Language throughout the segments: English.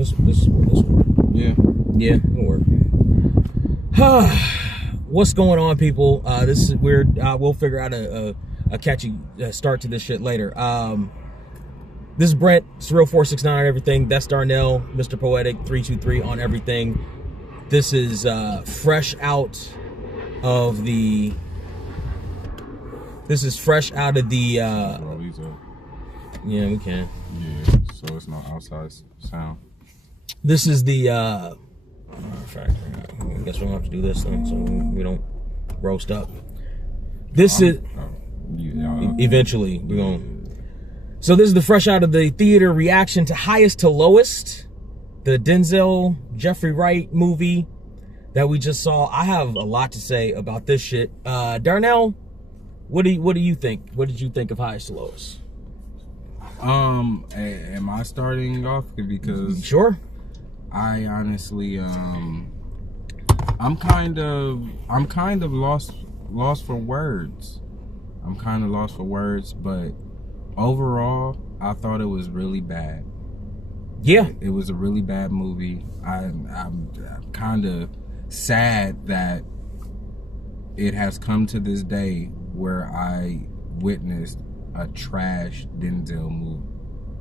This work. Yeah, it'll work. What's going on, people? This is weird. We'll figure out a catchy start to this shit later. This is Brent. It's Real 469 on everything. That's Darnell, Mr. Poetic 323 on everything. This is fresh out of the. This is fresh out of the. Yeah, we can. Yeah, so it's no outside sound. This is the. Matter of fact, I guess we'll have to do this then, so we don't roast up. This is. Eventually, we're going. So this is the fresh out of the theater reaction to Highest to Lowest, the Denzel Jeffrey Wright movie that we just saw. I have a lot to say about this shit. Darnell, what do you think? What did you think of Highest to Lowest? Am I starting off? Because sure. I honestly, I'm kind of lost for words. I'm kind of lost for words, but overall, I thought it was really bad. Yeah, it was a really bad movie. I'm kind of sad that it has come to this day where I witnessed a trash Denzel movie,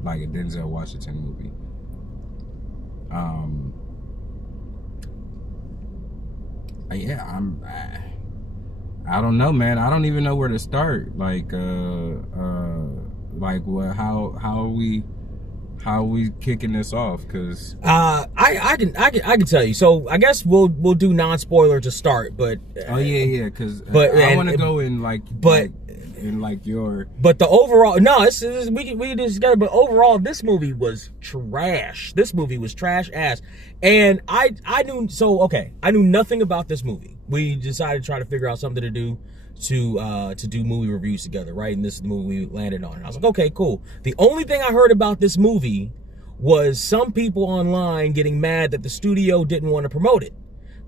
like a Denzel Washington movie. Yeah, I don't know, man. I don't even know where to start. Like what? How are we kicking this off? Cause I can tell you. So I guess we'll do non-spoiler to start, but cause I want to go in your. But the overall, no, we can do this together. But overall, this movie was trash. This movie was trash ass, and I knew nothing about this movie. We decided to try to figure out something to do to do movie reviews together, right? And this is the movie we landed on. And I was like, okay, cool. The only thing I heard about this movie was some people online getting mad that the studio didn't want to promote it.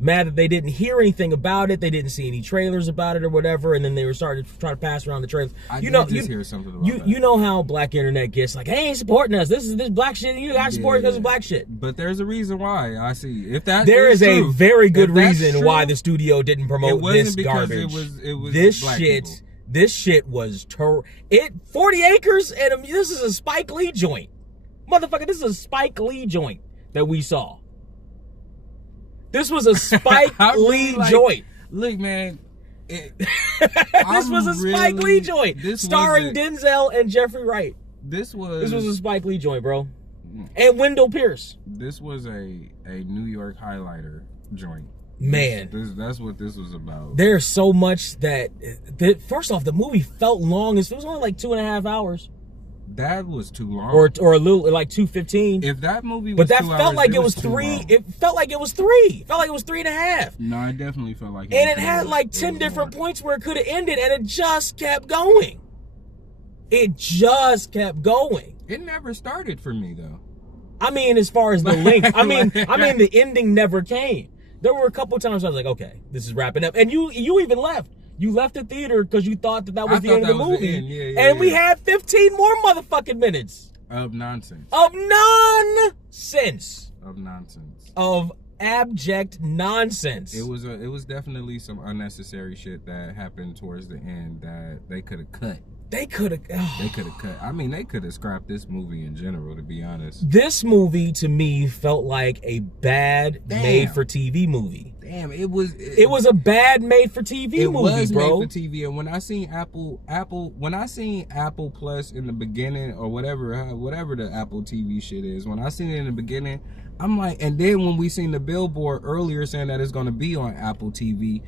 Mad that they didn't hear anything about it, they didn't see any trailers about it or whatever, and then they were starting to try to pass around the trailers. I did hear something about that. You know how black internet gets like, hey, ain't supporting us. This black shit. You got to support it because of black shit. But there's a reason why. I see. If that there is true, a very good reason true, why the studio didn't promote this garbage. It was this black shit. People. This shit was 40 acres and this is a Spike Lee joint, motherfucker. This is a Spike Lee joint that we saw. This was a Spike Lee joint. Look, man. This was a Spike Lee joint starring Denzel and Jeffrey Wright. This was a Spike Lee joint, bro. And Wendell Pierce. This was a New York highlighter joint. Man. That's what this was about. There's so much that first off, the movie felt long. It was only like 2.5 hours. That was too long. Or a little like 2:15. If that movie was but that 2 felt hours, like it was 3. It felt like it was 3. It felt like it was 3.5. No, it definitely felt like it. And it had like 10 different points where it could have ended, and it just kept going. It just kept going. It never started for me though. I mean, as far as the length, I mean the ending never came. There were a couple times I was like, okay, this is wrapping up, and you even left. You left the theater because you thought that was the end of the movie. And we had 15 more motherfucking minutes. Of nonsense. Of nonsense. Of nonsense. Of abject nonsense. It was definitely some unnecessary shit that happened towards the end that they could have cut. They could have cut. I mean, they could have scrapped this movie in general, to be honest. This movie, to me, felt like a bad made-for-TV movie. Damn, it was a bad made-for-TV movie, bro. Made for TV, and when I seen Apple Plus in the beginning, or whatever the Apple TV shit is, when I seen it in the beginning, I'm like, and then when we seen the billboard earlier saying that it's gonna be on Apple TV,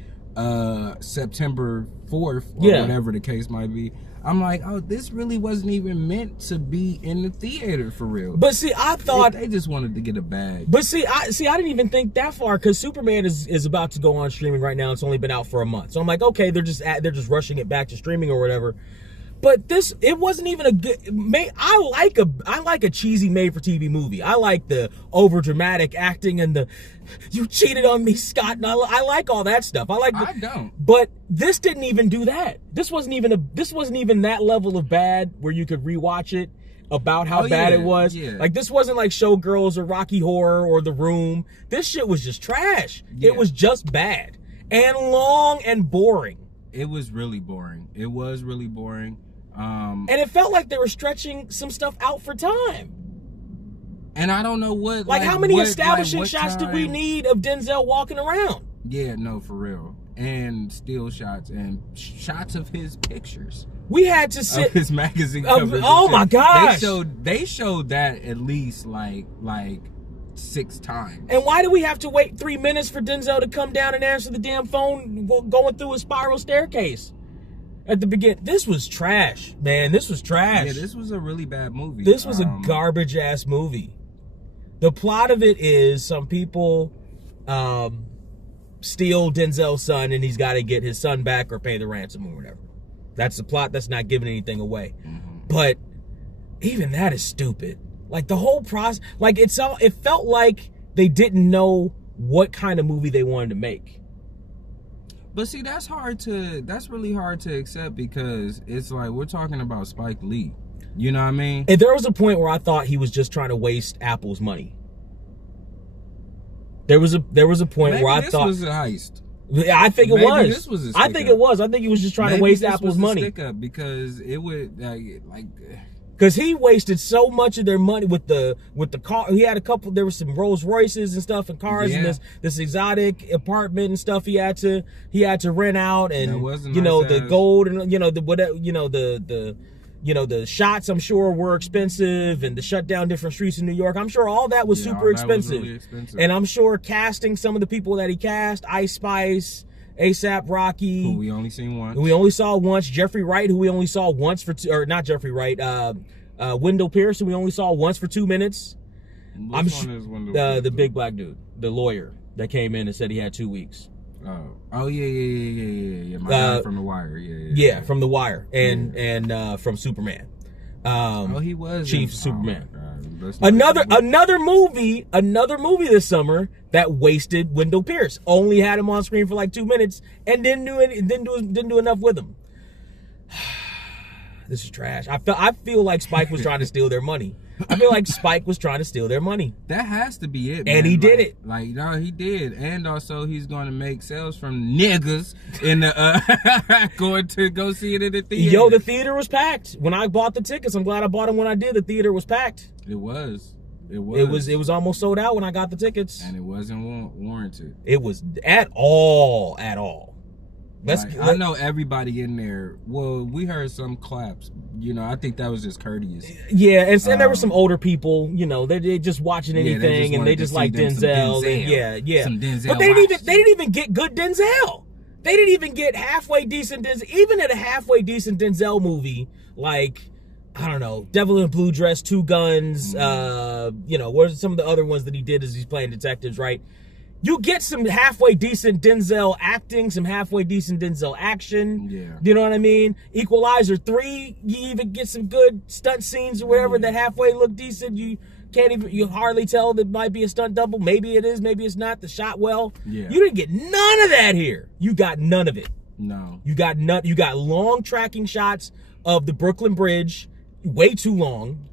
September 4th, or whatever the case might be. I'm like, oh, this really wasn't even meant to be in the theater for real. But see, I thought they just wanted to get a bag. But see, I didn't even think that far, because Superman is about to go on streaming right now. It's only been out for a month, so I'm like, okay, they're just rushing it back to streaming or whatever. But it wasn't even a good. I like a cheesy made for TV movie. I like the over dramatic acting and the "you cheated on me, Scott." And I like all that stuff. I don't. But this didn't even do that. This wasn't even that level of bad where you could rewatch it about how bad it was. Yeah. Like, this wasn't like Showgirls or Rocky Horror or The Room. This shit was just trash. Yeah. It was just bad and long and boring. It was really boring. It was really boring. And it felt like they were stretching some stuff out for time. And I don't know what... Like how many establishing what shots time... did we need of Denzel walking around? Yeah, no, for real. And still shots and shots of his pictures. We had to sit... Of his magazine covers. Oh my gosh! They showed that at least like 6 times. And why do we have to wait 3 minutes for Denzel to come down and answer the damn phone going through a spiral staircase? At the beginning, this was trash, man. This was trash. Yeah, this was a really bad movie. This was a garbage ass movie. The plot of it is some people steal Denzel's son, and he's got to get his son back or pay the ransom or whatever. That's the plot. That's not giving anything away. Mm-hmm. But even that is stupid. Like the whole process, like it felt like they didn't know what kind of movie they wanted to make. But see, that's really hard to accept because it's like we're talking about Spike Lee. You know what I mean? And there was a point where I thought he was just trying to waste Apple's money. There was a point where I thought this was a heist. I think it was. This was a I think it was. I think he was just trying to waste Apple's money. Stick up because it would because he wasted so much of their money with the car. He had a couple. There were some Rolls Royces and stuff and cars and this exotic apartment and stuff he had to rent out, and the gold and the shots I'm sure were expensive, and to shut down different streets in New York. I'm sure all that was super expensive. Was really expensive. And I'm sure casting some of the people that he cast, Ice Spice, ASAP Rocky, who we only seen once. Who we only saw once. Jeffrey Wright, who we only saw once for not Jeffrey Wright. Wendell Pierce, who we only saw once for 2 minutes. The big black dude, the lawyer that came in and said he had 2 weeks. Oh yeah. My guy from The Wire. Yeah, from The Wire and from Superman. He was Chief Superman. Another movie this summer that wasted Wendell Pierce. Only had him on screen for like 2 minutes and didn't do enough with him. This is trash. I feel like Spike was trying to steal their money. I feel like Spike was trying to steal their money. That has to be it, man. And he did it. He did. And also he's going to make sales from niggas in the going to go see it in the theater. Yo, the theater was packed. When I bought the tickets, I'm glad I bought them when I did. The theater was packed. It was. It was almost sold out when I got the tickets. And it wasn't warranted. It was at all. I know everybody in there. Well, we heard some claps. I think that was just courteous. Yeah, and there were some older people. They're just watching anything, and they just like Denzel. Yeah. Some Denzel. But they didn't even get good Denzel. They didn't even get halfway decent Denzel. Even at a halfway decent Denzel movie, like I don't know, Devil in a Blue Dress, Two Guns. What are some of the other ones that he did as he's playing detectives, right? You get some halfway decent Denzel acting, some halfway decent Denzel action. Yeah. You know what I mean? Equalizer 3, you even get some good stunt scenes or whatever that halfway look decent. You hardly tell that might be a stunt double. Maybe it is, maybe it's not. The shot well. Yeah. You didn't get none of that here. You got none of it. No. You got long tracking shots of the Brooklyn Bridge, way too long.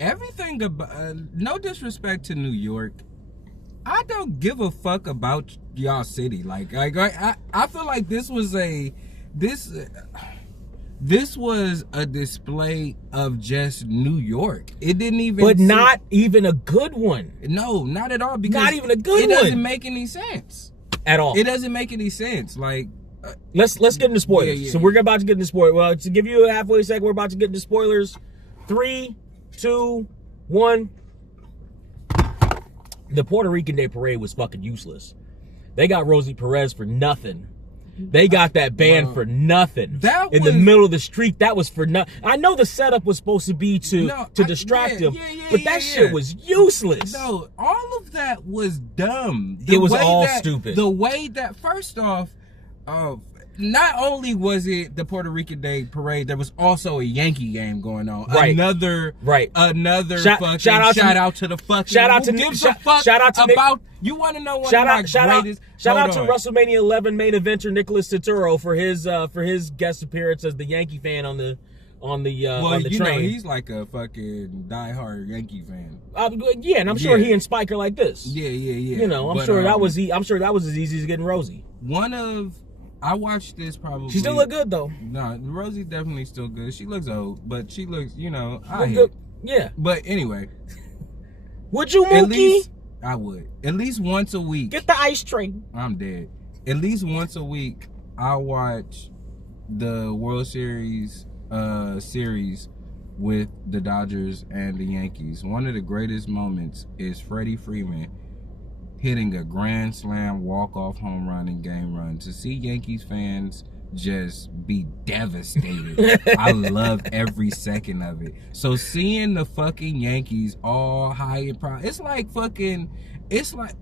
Everything about no disrespect to New York. I don't give a fuck about y'all city. Like I feel like this was a display of just New York. It didn't even, but not even a good one. No, not at all. Because not even a good one. It doesn't make any sense at all. It doesn't make any sense. Like let's get into spoilers. Yeah. So we're about to get into spoilers. Well, to give you a halfway second, we're about to get into spoilers. 3, 2, 1. The Puerto Rican Day Parade was fucking useless. They got Rosie Perez for nothing. They got that band for nothing. In the middle of the street, that was for nothing. I know the setup was supposed to be to distract him, but that shit was useless. No, all of that was dumb. It was all stupid. The way that, first off, not only was it the Puerto Rican Day Parade, there was also a Yankee game going on. Right. Another shout out to the fucking. Shout out to shout out to about. You want to know what my greatest? Shout out to WrestleMania 11 main eventer Nicholas Turturro for his guest appearance as the Yankee fan on on the you train. know, he's like a fucking diehard Yankee fan. Yeah, and I'm sure he and Spike are like this. Yeah. You know, I'm sure that was as easy as getting Rosie. I watched this probably. She still look good though. No, Rosie's definitely still good. She looks old, but she looks, you know, Yeah. But anyway. Would you, Mookie? I would. At least once a week. Get the ice tray. I'm dead. At least once a week, I watch the World Series series with the Dodgers and the Yankees. One of the greatest moments is Freddie Freeman hitting a grand slam walk-off home run and game run. To see Yankees fans just be devastated. I love every second of it. So seeing the fucking Yankees all high and proud, it's like,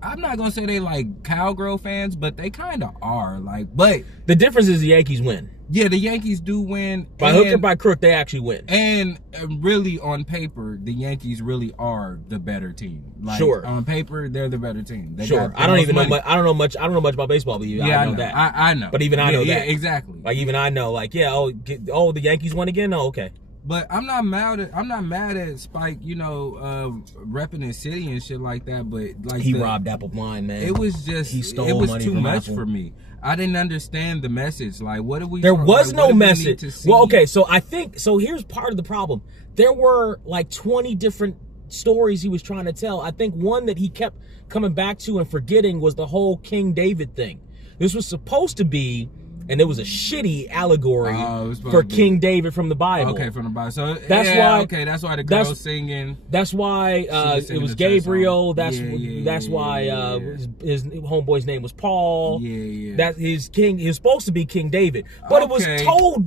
I'm not gonna say they like cowgirl fans, but they kind of are. Like, but the difference is the Yankees win. Yeah, the Yankees do win. By hook or by crook, they actually win. And really, on paper, the Yankees really are the better team. Like, sure. On paper, they're the better team. They sure. I don't even know much. I don't know much about baseball, but yeah, I know that. I know. But even I know that. Yeah, exactly. Like even I know. Like the Yankees won again. Oh, okay. But I'm not mad at Spike, you know, repping his city and shit like that. But like he robbed Apple blind, man. It was just he stole it was money too from much Apple. for me. I didn't understand the message. Like, what are we? There was no message. Well, okay, so I think here's part of the problem. There were like 20 different stories he was trying to tell. I think one that he kept coming back to and forgetting was the whole King David thing. This was supposed to be, and it was a shitty allegory for King David from the Bible. Okay, from the Bible. So that's why the girl's singing. That's why it was Gabriel. That's why his homeboy's name was Paul. Yeah. That his king is supposed to be King David, but it was told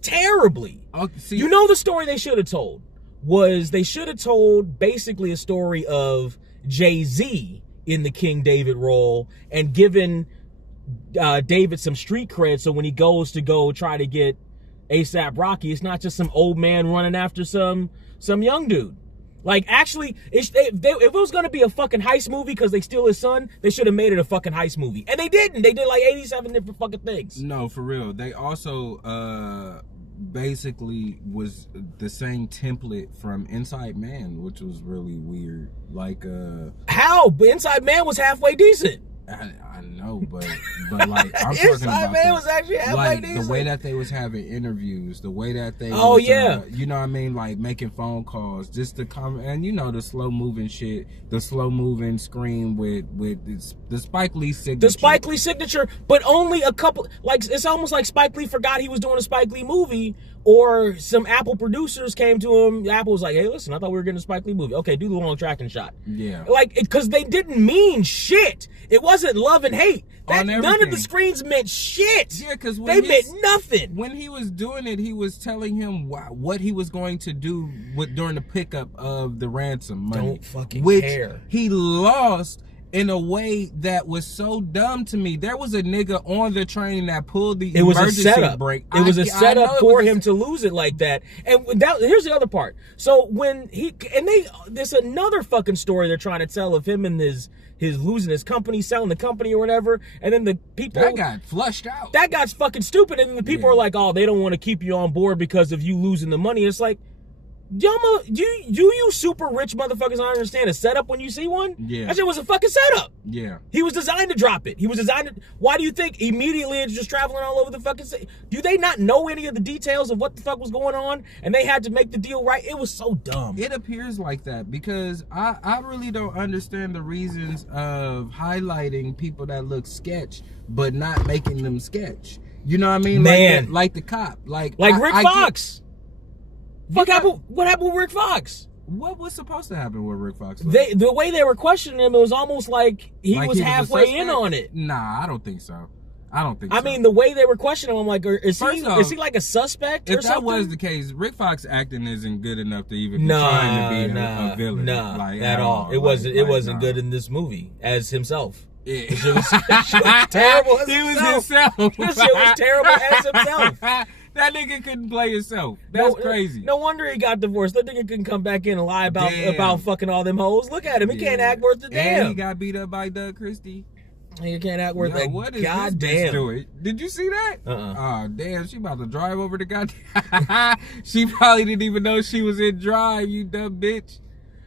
terribly. Okay, see, you know the story they should have told was they should have told basically a story of Jay-Z in the King David role and given David some street cred, so when he goes to go try to get ASAP Rocky, it's not just some old man running after some young dude. Like, actually, if it was going to be a fucking heist movie because they steal his son, they should have made it a fucking heist movie. And they didn't. They did like 87 different fucking things. No, for real. They also basically was the same template from Inside Man, which was really weird. Like, how? But Inside Man was halfway decent. I know, but like I'm talking Inside about Man was actually halfway decent. The way that they was having interviews, the way that they you know what I mean, like making phone calls, just the and you know the slow moving shit, the slow moving screen with the Spike Lee signature. The Spike Lee signature, but only a couple. Like it's almost like Spike Lee forgot he was doing a Spike Lee movie, or some Apple producers came to him. Apple was like, "Hey, listen, I thought we were getting a Spike Lee movie. Okay, do the long tracking shot." Yeah, like because they didn't mean shit. It wasn't love and hate. None of the screens meant shit. Yeah, because they meant nothing. When he was doing it, he was telling him what he was going to do during the pickup of the ransom money. Don't fucking care. He lost in a way that was so dumb to me. There was a nigga on the train that pulled the emergency brake. It was a setup for him to lose it like that. And here's the other part. So when there's another fucking story they're trying to tell of him and his losing his company, selling the company or whatever, and then the people that got flushed out. That got fucking stupid, and then the people are like, "Oh, they don't want to keep you on board because of you losing the money." It's like, do you super rich motherfuckers not understand a setup when you see one? Yeah, that shit was a fucking setup. Yeah, he was designed to drop it. He was designed to. Why do you think immediately it's just traveling all over the fucking city? Do they not know any of the details of what the fuck was going on? And they had to make the deal right. It was so dumb. It appears like that because I really don't understand the reasons of highlighting people that look sketch but not making them sketch. You know what I mean? Man, like the cop, like Rick Fox. What happened with Rick Fox? What was supposed to happen with Rick Fox? The way they were questioning him, it was almost like he was halfway in on it. Nah, I don't think so. I mean, the way they were questioning him, I'm like, is he like a suspect or something? If that was the case, Rick Fox acting isn't good enough to even be trying to be a villain. No, like, at all. It wasn't good in this movie as himself. Yeah. It was terrible as himself. This shit was terrible as himself. That nigga couldn't play himself. That's crazy. No wonder he got divorced. That nigga couldn't come back in and lie about fucking all them hoes. Look at him. He can't act worth a damn. And he got beat up by Doug Christie. You can't act worth Yo, a what is goddamn. this bitch doing? Did you see that? Oh, damn, she about to drive over the goddamn. She probably didn't even know she was in drive, you dumb bitch.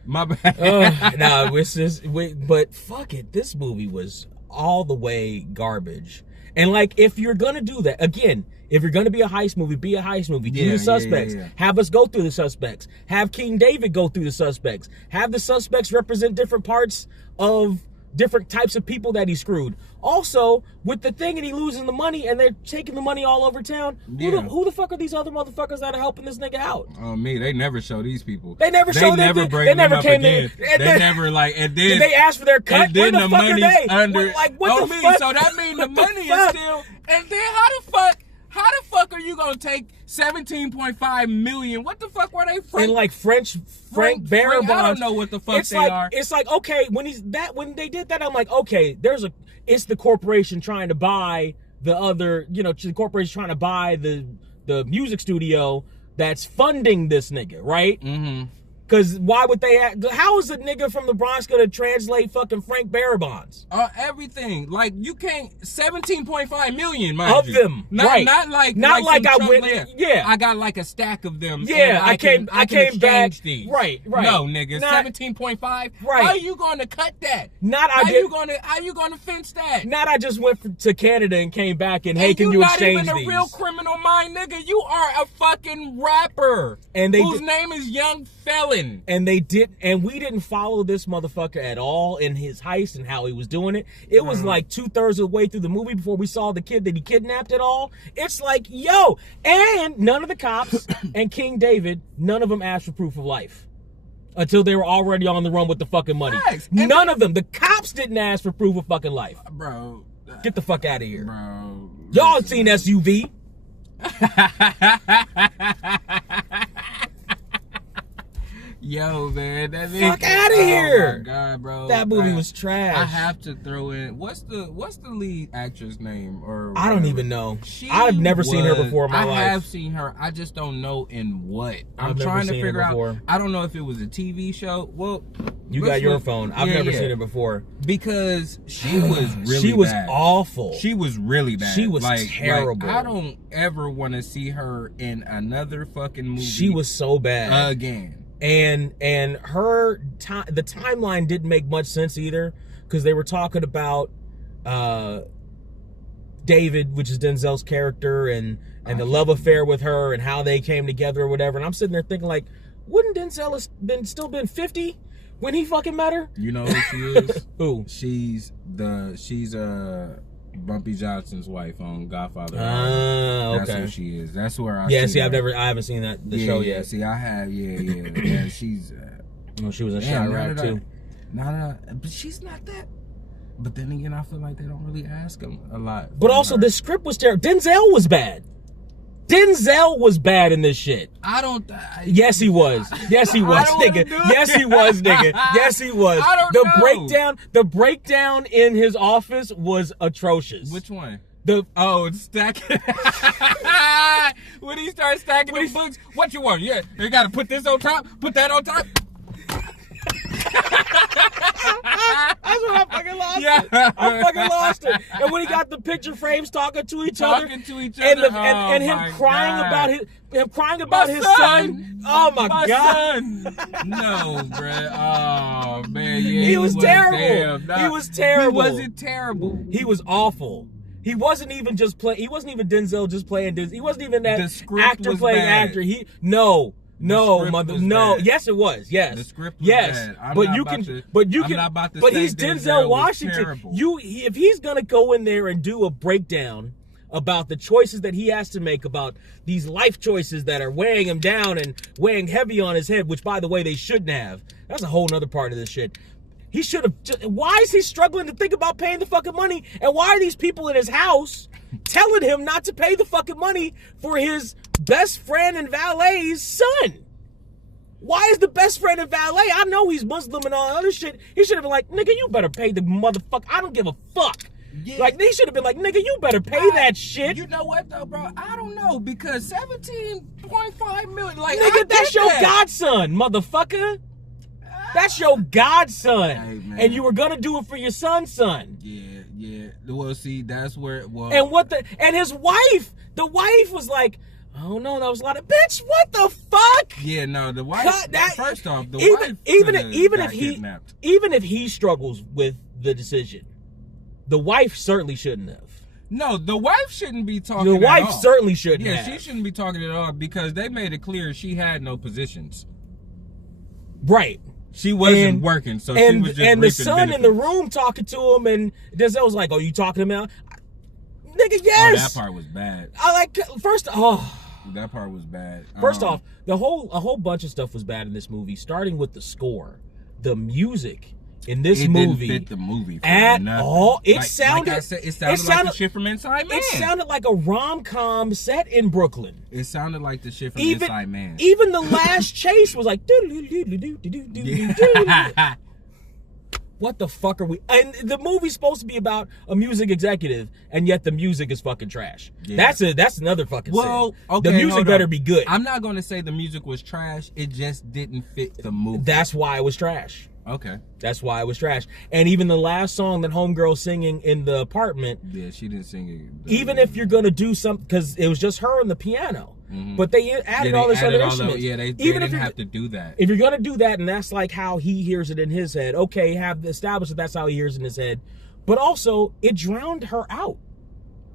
My bad. Nah, it's just, but fuck it. This movie was all the way garbage. And like, if you're gonna do that, again, if you're gonna be a heist movie, be a heist movie. Do the suspects. Have us go through the suspects. Have King David go through the suspects. Have the suspects represent different parts of different types of people that he screwed. Also, with the thing and he losing the money and they're taking the money all over town, who the fuck are these other motherfuckers that are helping this nigga out? Oh, they never show these people. They never show them. They never came in. They never like, and then did they ask for their cut? And then Where the fuck are they? Under, what the fuck? So that means the money is still, and then how the fuck are you gonna take 17.5 million? What the fuck were they from? And like Frank Bearer bonds. I don't know what the fuck they are. It's like, okay, when they did that, I'm like, okay, it's the corporation trying to buy the other, the corporation trying to buy the music studio that's funding this nigga, right? Mm-hmm. Because why would they how is a nigga from the Bronx gonna translate fucking Frank Bearer bonds? Everything. Like, you can't, 17.5 million, mind of you. them. Not like I went, I got like a stack of them. Yeah, I came back. These. Right. No, nigga, 17.5. Right. How are you gonna cut that? How you gonna fence that? Not I just went to Canada and came back and hey, can you exchange these? You're not even a real criminal mind, nigga. You are a fucking rapper. And whose name is Young Felon. And we didn't follow this motherfucker at all in his heist and how he was doing it. It was like 2/3 of the way through the movie before we saw the kid that he kidnapped at all. It's like, yo, and none of the cops and King David, none of them asked for proof of life until they were already on the run with the fucking money. None of them. The cops didn't ask for proof of fucking life. Bro. Get the fuck out of here. Bro. Y'all seen SUV. Yo, man, fuck out of here! Oh my god, bro, that movie was trash. I have to throw in what's the lead actress name or I don't even know. I've never seen her before in my life. I have seen her. I just don't know in what. I'm trying to figure out. I don't know if it was a TV show. Well, you got your phone. I've never seen it before because she was really she was bad. Awful. She was really bad. She was terrible. Like, I don't ever want to see her in another fucking movie. She was so bad again. And her the timeline didn't make much sense either because they were talking about David, which is Denzel's character, and the love affair with her and how they came together or whatever. And I'm sitting there thinking like, wouldn't Denzel have still been 50 when he fucking met her? You know who she is? Who? She's Bumpy Johnson's wife on Godfather. Okay. That's who she is. That's where I. Yeah. See, I haven't seen the show yet. See, I have. Yeah. She's. She was in Chirac too. But she's not that. But then again, I feel like they don't really ask him a lot. But also, the script was terrible. Denzel was bad. Denzel was bad in this shit. Yes, he was. Yes, he was, nigga. Yes, he was, nigga. Yes, he was. I don't know. The breakdown in his office was atrocious. Which one? It's stacking. When he started stacking the books, what you want? Yeah, you gotta put this on top, put that on top. That's when I fucking lost it. I fucking lost it. And when he got the picture frames talking to each other, and him crying about his son. Oh my god. No, bro. Oh man, yeah, he was terrible. He was terrible. He wasn't terrible. He was awful. He wasn't even He wasn't even Denzel just playing Denzel. He wasn't even that actor playing actor. No. Yes, it was. Yes, the script was bad. But he's Denzel Washington. If he's gonna go in there and do a breakdown about the choices that he has to make, about these life choices that are weighing him down and weighing heavy on his head, which by the way they shouldn't have. That's a whole nother part of this shit. He should have. Why is he struggling to think about paying the fucking money? And why are these people in his house telling him not to pay the fucking money for his best friend and valet's son? Why is the best friend and valet? I know he's Muslim and all that other shit. He should have been like, nigga, you better pay the motherfucker. I don't give a fuck. Yeah. Like, they should have been like, nigga, you better pay that shit. You know what, though, bro? I don't know, because 17.5 million, like, nigga, that's your godson, motherfucker. That's your godson. Hey, and you were gonna do it for your son's son. Yeah. Yeah. Well, see, that's where. Well, and his wife, the wife was like, oh no, that was a lot of bitch. What the fuck? Yeah, no, the wife. First off, the even, wife even if kidnapped. even if he struggles with the decision, the wife certainly shouldn't have. No, the wife shouldn't be talking. The wife at all. certainly shouldn't. Yeah, have. she shouldn't be talking at all because they made it clear she had no positions. Right. She wasn't working, so she was just and the son benefits. in the room talking to him, and Denzel was like, "Oh, you talking to him?" Nigga, yes. Oh, that part was bad. I like That part was bad. First off, a whole bunch of stuff was bad in this movie, starting with the score, the music in this movie. It didn't fit the movie at nothing. all. It like sounded. I said, it sounded like the shit from Inside Man. It sounded like a rom-com set in Brooklyn. It sounded like the shit from Inside Man. Even the last chase was like. What the fuck are we? And the movie's supposed to be about a music executive, and yet the music is fucking trash. Yeah. That's another fucking sin. Okay, the music better be good. I'm not gonna say the music was trash. It just didn't fit the movie. That's why it was trash. Okay. That's why it was trash. And even the last song that homegirl singing in the apartment. Yeah, she didn't sing it. Even if you're gonna do something, because it was just her and the piano. Mm-hmm. But they added all this other instruments. They didn't have to do that. If you're gonna do that, and that's like how he hears it in his head, okay, have established that that's how he hears it in his head. But also, it drowned her out.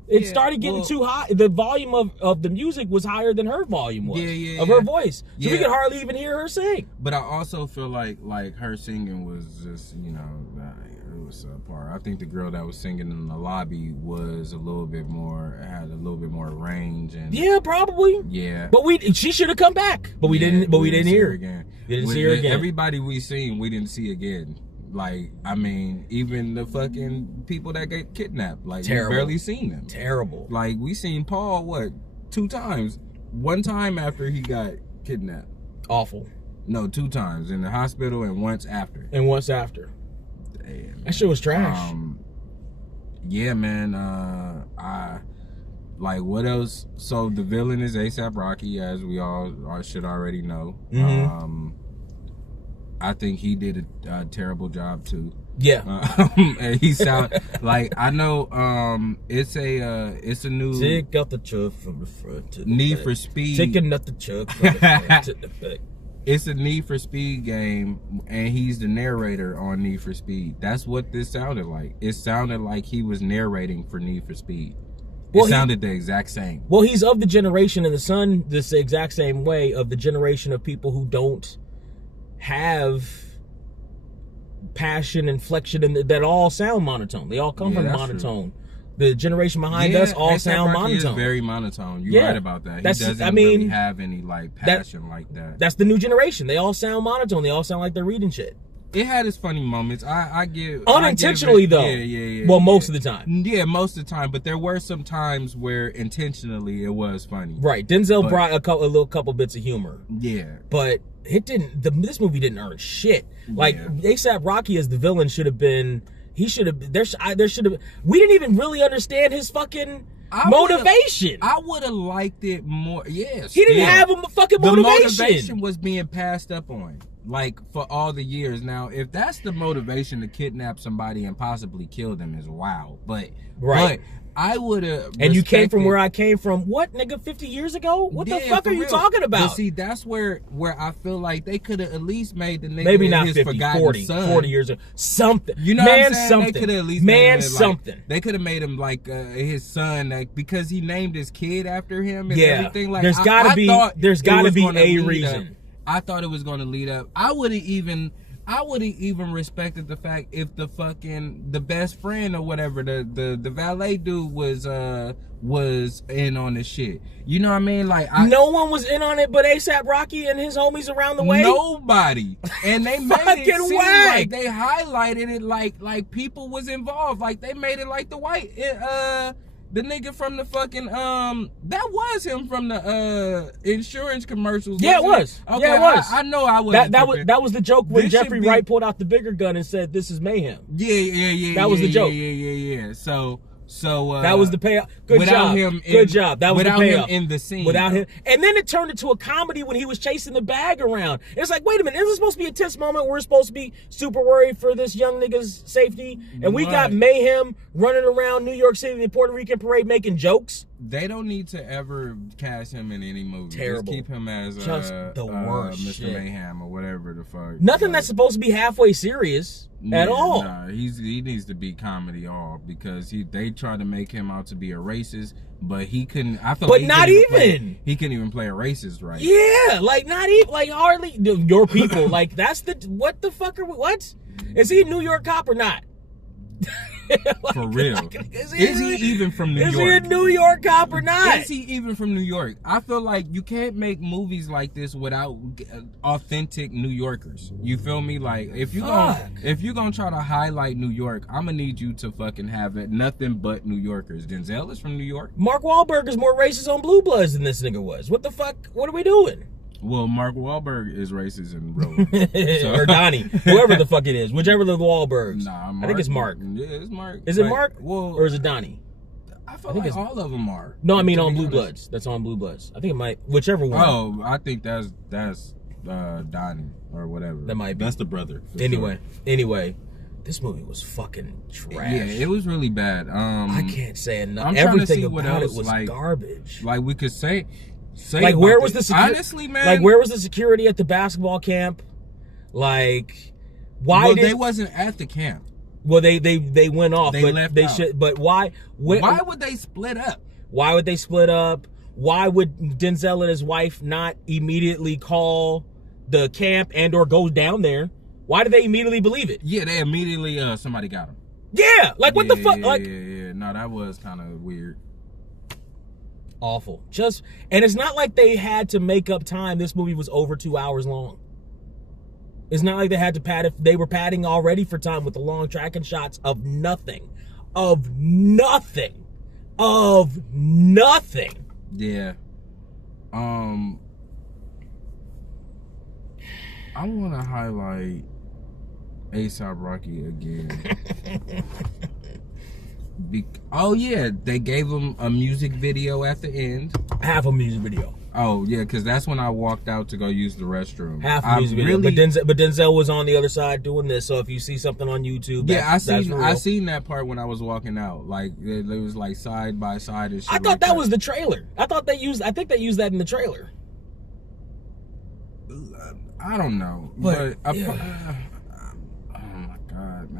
It started getting too high. The volume of the music was higher than her volume was of her voice. So we could hardly even hear her sing. But I also feel like her singing was just, it was subpar. I think the girl that was singing in the lobby was had a little bit more range and yeah, probably. Yeah. But she should have come back. But we didn't hear her again. We didn't see her again. Everybody we seen, we didn't see again. Like, I mean, even the fucking people that get kidnapped, like, we barely seen them. Terrible. Like, we seen Paul, 2 times? 1 time after he got kidnapped. Awful. No, 2 times. In the hospital and once after. Damn. That shit was trash. Yeah, man. What else? So, the villain is A$AP Rocky, as we all should already know. Mm-hmm. I think he did a terrible job too. Yeah, and he sound like I know. It's a new take out the truck from the front to the Need back. for Speed. Taking out the truck from the front to the back. It's a Need for Speed game, and he's the narrator on Need for Speed. That's what this sounded like. It sounded like he was narrating for Need for Speed. It sounded the exact same. Well, he's of the generation, and the son, this exact same way, of the generation of people who don't have passion, inflection, and that all sound monotone. They all come from monotone. True. The generation behind us all sound monotone. Is very monotone. You're right about that. He doesn't really have any passion like that. That's the new generation. They all sound monotone. They all sound like they're reading shit. It had its funny moments. I give unintentionally though. Yeah. Well, most of the time. Yeah, most of the time. But there were some times where intentionally it was funny. Right. Denzel brought a couple bits of humor. Yeah. But it didn't. This movie didn't earn shit. Like A$AP Rocky as the villain should have been. He should have. There should have. We didn't even really understand his fucking motivation. I would have liked it more. Yes. He didn't have a fucking motivation. The motivation was being passed up on. Like, for all the years. Now, if that's the motivation to kidnap somebody and possibly kill them is wild. But I would have. And you came from where I came from. What, nigga, 50 years ago? What the fuck are you talking about? But see, that's where I feel like they could have at least made the nigga maybe not his 50, forgotten 40, son. 40 years ago. Something. You know what I'm saying? Something. They could have at least made him something. They could have made him like his son, because he named his kid after him and everything. Like, there's gotta be a reason. I thought it was going to lead up. I would have even respected the fact if the best friend or whatever, the valet dude was in on the shit. You know what I mean? Like, no one was in on it but A$AP Rocky and his homies around the way. Nobody. And they made it seem like they highlighted it like people was involved. Like, they made it like the white the nigga from the fucking that was him from the insurance commercials. Yeah, it was. Okay, yeah, it was. I know I was. That was the joke when Jeffrey Wright pulled out the bigger gun and said, "This is mayhem." Yeah. That was the joke. Yeah. So that was the payoff. Good job. Good job. That was the payoff. Without him in the scene. Without him. And then it turned into a comedy when he was chasing the bag around. It's like, wait a minute, isn't this supposed to be a tense moment? We're supposed to be super worried for this young nigga's safety. And we got Mayhem running around New York City, the Puerto Rican parade, making jokes. They don't need to ever cast him in any movie. Terrible. Just keep him as Just the worst Mr. shit. Mayhem or whatever the fuck. Nothing that's supposed to be halfway serious at all. Nah, he needs to be comedy all because they tried to make him out to be a racist, but he couldn't. I feel but like not even. He couldn't even play a racist, right? Yeah, like not even, like hardly your people. Like that's what the fuck are we? What is he a New York cop or not? Like, for real. Is he even from New York? Is he a New York cop or not? Is he even from New York? I feel like you can't make movies like this without authentic New Yorkers. You feel me? Like if you're gonna try to highlight New York, I'm gonna need you to fucking have it nothing but New Yorkers. Denzel is from New York. Mark Wahlberg is more racist on Blue Bloods than this nigga was. What the fuck? What are we doing? Well, Mark Wahlberg is racist in real life. So. Or Donnie, whoever the fuck it is, whichever the Wahlbergs. Nah, Mark, I think it's Mark. Yeah, it's Mark. Is it Mark? Well, or is it Donnie? I think like all of them are. No, I mean on Blue Bloods. That's on Blue Bloods. I think it might, whichever one. Oh, I think that's Donnie or whatever. That might be. That's the brother. Anyway, this movie was fucking trash. Yeah, it was really bad. I can't say enough. I'm Everything what about else, it was like, garbage. Like we could say like where was the security? Honestly, man. Like where was the security at the basketball camp? Like why they wasn't at the camp. Well, they went off. They left they out. should. But why? Why would they split up? Why would they split up? Why would Denzel and his wife not immediately call the camp and or go down there? Why did they immediately believe it? Yeah, they immediately somebody got him. Yeah, like what the fuck? Yeah, like yeah. No, that was kind of weird. Awful. And it's not like they had to make up time. This movie was over 2 hours long. It's not like they had to pad it. They were padding already for time with the long tracking shots of nothing. Of nothing. Of nothing. Yeah. I want to highlight A$AP Rocky again. Oh yeah, they gave him a music video at the end. Half a music video. Oh yeah, because that's when I walked out to go use the restroom. Half a music video. But Denzel was on the other side doing this. So if you see something on YouTube, I seen that part when I was walking out. Like it was like side by side and shit. I thought that was the trailer. I think they used that in the trailer. I don't know, but